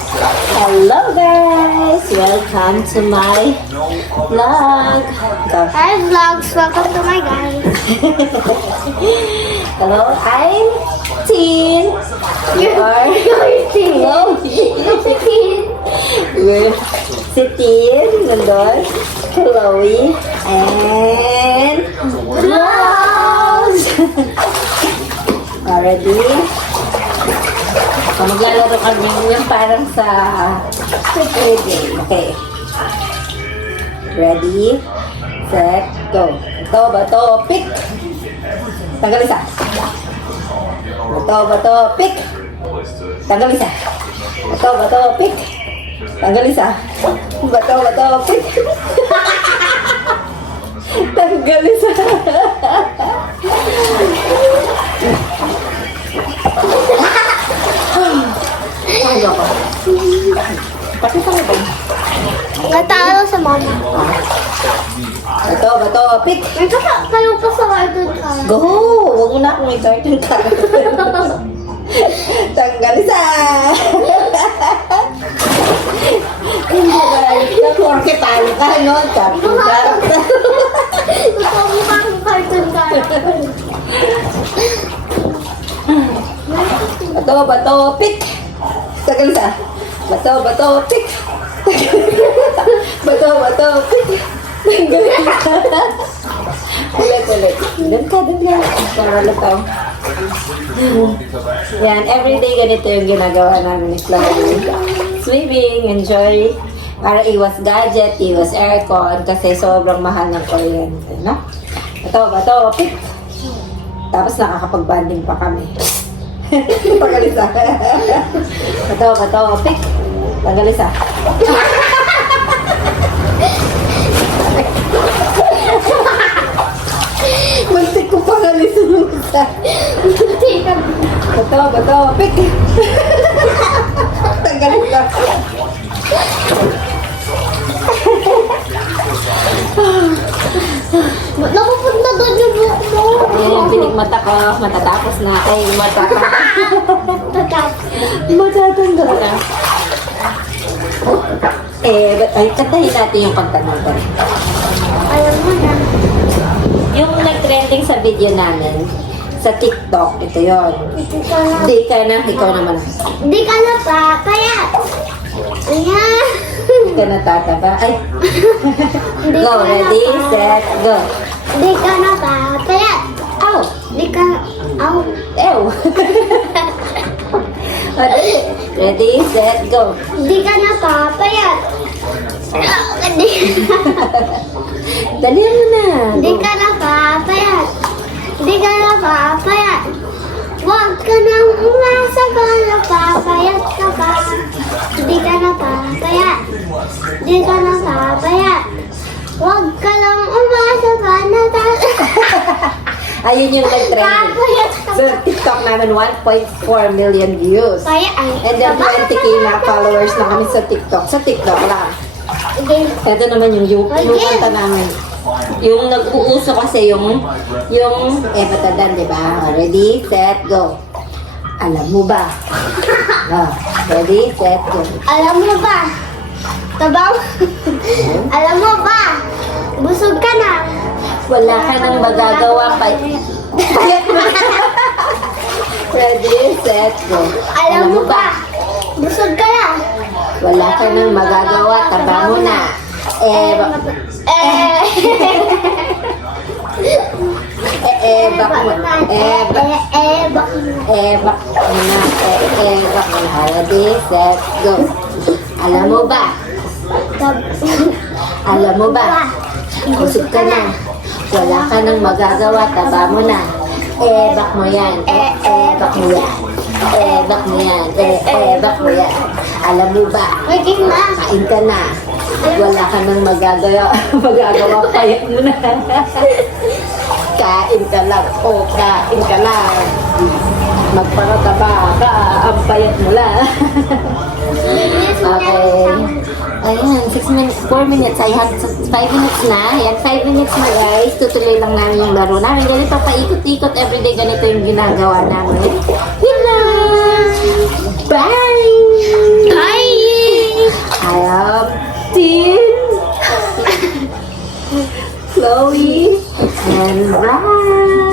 Hello guys! Welcome to my vlog. Hi vlogs, welcome to my guys. Hello, I'm Tin. You are Tin. Hello, Si Tin. we're si Tin, nandun, Chloe, and Rose. Already? So, maglalaro kami yung parang sa Squid Game. Okay. Ready, set, go. Bato, pick. Tanggal isa. Bato, pick. Tanggal isa. Bato, pick. Tanggal isa. Bato, pick. Tanggal isa. Ano ko? Pati sa ba? Natalo sa mama. Bato, pick. Kayo pa sa cartoon ka. Go! Huwag mo na akong i-cartoon ka. Tanggal isa! Hindi ba? Porke talo ka, no? Cartoon ka. Ikaw mukha akong cartoon ka. Bato, pick. Tanggal isa. Bato, pick. Bato, pick. Tanggal isa. Ulit. Doon ka. Para lutaw. Yan, everyday ganito yung ginagawa namin ni Chloe. Swimming, enjoy. Para iwas gadget, iwas aircon, kasi sobrang mahal ng kuryente, no? Bato, pick. Tapos nakakapag-banding pa kami. Pagalisa. Bato, pick. Pagalisa. Muntik ko pagalisa ng isa. Bato, pick. Pagalisa. Napupunta doon yung buhok mo. Yan yung pinigmata ko. Matatapos na. Ay, matatanggal na. Kantahin natin yung kanta natin. Alam mo na. Yung nag-trending sa video namin, sa TikTok, ito yun. Ikaw Di ka na, ikaw naman. Di ka na pa, kaya. Ayan. Di ka natataba. Ay, Di go, ka na ready, pa. set, go. Di ka na pa, kaya. Ow! Di ka, aw. Ew! Ready, set, go. Di ka na pa, kaya. Dali mo na. Di ka na pa, kaya. Di ka na pa, kaya. Huwag ka nang umasa ka na pa, payat ka pa. Di ka na pa, kaya. Di ka na pa, kaya. Huwag ka lang umasa ka na Ayun yung nag-trending. Papayat ka So, TikTok namin, 1.4 million views. Kaya ay. And then 20k na followers na kami sa TikTok. Sa TikTok lang. Ito naman yung kanta namin. Yung nag-uuso kasi yung Batadan, di ba? Ready, set, go. Alam mo ba? Ready, set, go. Alam mo ba? Tabang? Alam mo ba? Busog ka na. Wala ka nang magagawa pa. Ready, set, go. Alam mo ba? Busog ka na. Wala ka nang magagawa, taba mo na. Bak mo na. Ready, set, go. Alam mo ba? Alam mo ba? Busog ka na. Wala ka nang magagawa, taba mo na. Bak mo yan. Bak mo yan. Bak mo yan. Bak mo yan. Alam mo ba? Maging na. Kain ka na. Wala ka nang magagawa, payat mo na. Kain ka lang. Kain ka lang. Magparataba ka, ang payat mo lang. Okay. Ayan, 4 minutes. I have 5 minutes na. Ayan, 5 minutes na guys. Tutuloy lang namin yung laro namin. Ganito, paikot-ikot everyday. Ganito yung ginagawa namin. Yun lang! Bye! Bye! Chloe, and Brian.